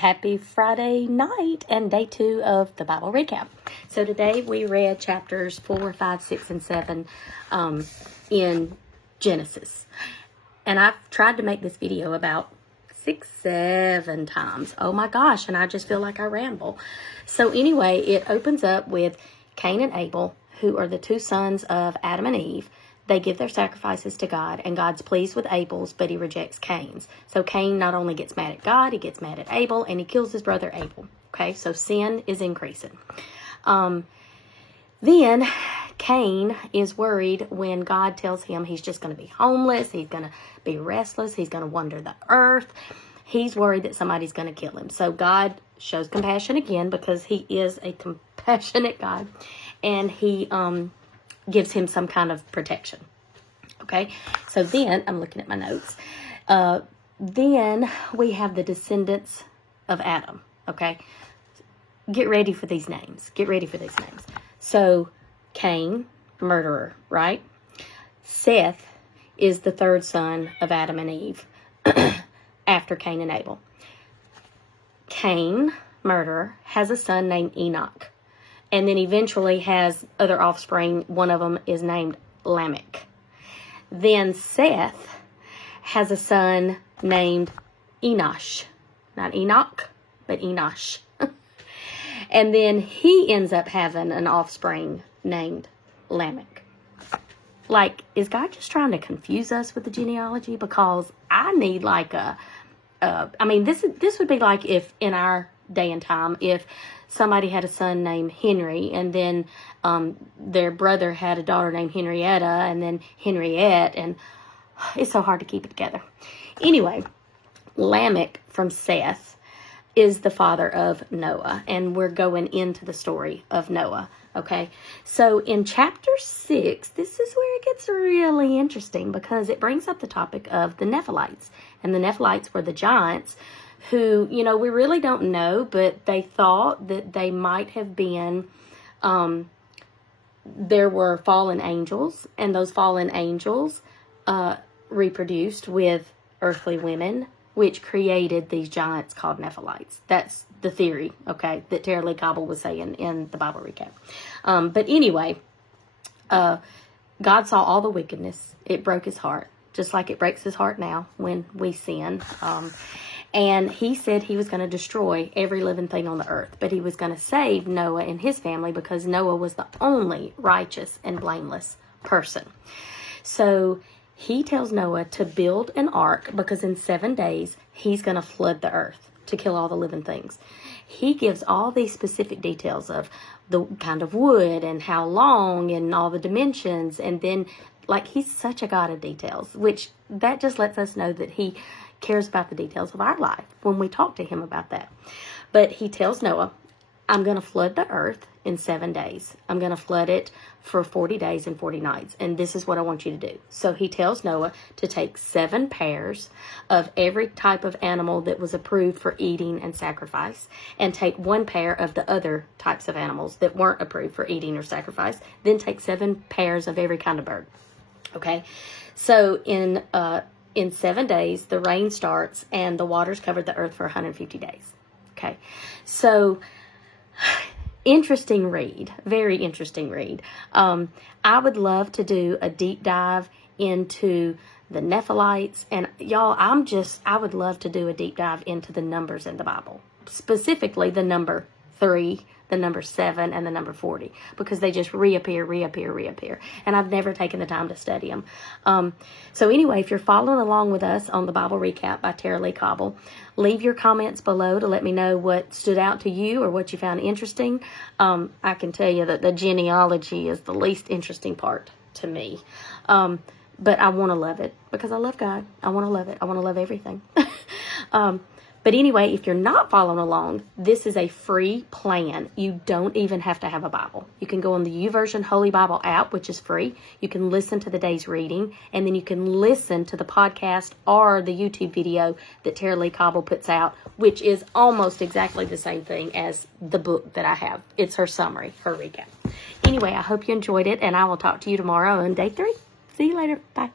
Happy Friday night and day 2 of the Bible recap. So today we read chapters 4, 5, 6, and 7 in Genesis. And I've tried to make this video about 6, 7 times. Oh my gosh, and I just feel like I ramble. So anyway, it opens up with Cain and Abel, who are the two sons of Adam and Eve. They give their sacrifices to God, and God's pleased with Abel's, but he rejects Cain's. So Cain not only gets mad at God, he gets mad at Abel, and he kills his brother Abel. Okay, so sin is increasing. Then Cain is worried when God tells him he's just going to be homeless, he's going to be restless, he's going to wander the earth. He's worried that somebody's going to kill him. So God shows compassion again because he is a compassionate God, and he gives him some kind of protection. Okay, so then, I'm looking at my notes. Then we have the descendants of Adam. Okay, get ready for these names. Get ready for these names. So, Cain, murderer, right? Seth is the third son of Adam and Eve after Cain and Abel. Cain, murderer, has a son named Enoch. And then eventually has other offspring. One of them is named Lamech. Then Seth has a son named Enosh. Not Enoch, but Enosh. And then he ends up having an offspring named Lamech. Like, is God just trying to confuse us with the genealogy? Because I need like this would be like if in our day and time, if somebody had a son named Henry, and then their brother had a daughter named Henrietta, and then Henriette, and it's so hard to keep it together. Anyway, Lamech from Seth is the father of Noah, and we're going into the story of Noah. Okay, so in chapter 6, this is where it gets really interesting because it brings up the topic of the Nephilites. And the Nephilites were the giants who, we really don't know, but they thought that they might have been, there were fallen angels, and those fallen angels reproduced with earthly women, which created these giants called Nephilites. That's the theory, okay, that Tara Lee Cobble was saying in the Bible recap. But anyway, God saw all the wickedness. It broke his heart, just like it breaks his heart now when we sin. And he said he was going to destroy every living thing on the earth, but he was going to save Noah and his family because Noah was the only righteous and blameless person. So he tells Noah to build an ark because in 7 days he's going to flood the earth to kill all the living things. He gives all these specific details of the kind of wood and how long and all the dimensions. And then, like, he's such a God of details, which that just lets us know that he cares about the details of our life when we talk to him about that. But he tells Noah, I'm going to flood the earth in 7 days. I'm going to flood it for 40 days and 40 nights. And this is what I want you to do. So he tells Noah to take 7 pairs of every type of animal that was approved for eating and sacrifice, and take 1 pair of the other types of animals that weren't approved for eating or sacrifice. Then take 7 pairs of every kind of bird. Okay. So in 7 days, the rain starts and the waters covered the earth for 150 days. Okay. So interesting read, very interesting read. I would love to do a deep dive into the Nephilites, and y'all, I would love to do a deep dive into the numbers in the Bible, specifically the number 3, the number 7, and the number 40, because they just reappear. And I've never taken the time to study them. So anyway, if you're following along with us on the Bible recap by Tara Lee Cobble, leave your comments below to let me know what stood out to you or what you found interesting. I can tell you that the genealogy is the least interesting part to me. But I want to love it because I love God. I want to love it. I want to love everything. But anyway, if you're not following along, this is a free plan. You don't even have to have a Bible. You can go on the YouVersion Holy Bible app, which is free. You can listen to the day's reading, and then you can listen to the podcast or the YouTube video that Tara Lee Cobble puts out, which is almost exactly the same thing as the book that I have. It's her summary, her recap. Anyway, I hope you enjoyed it, and I will talk to you tomorrow on day 3. See you later. Bye.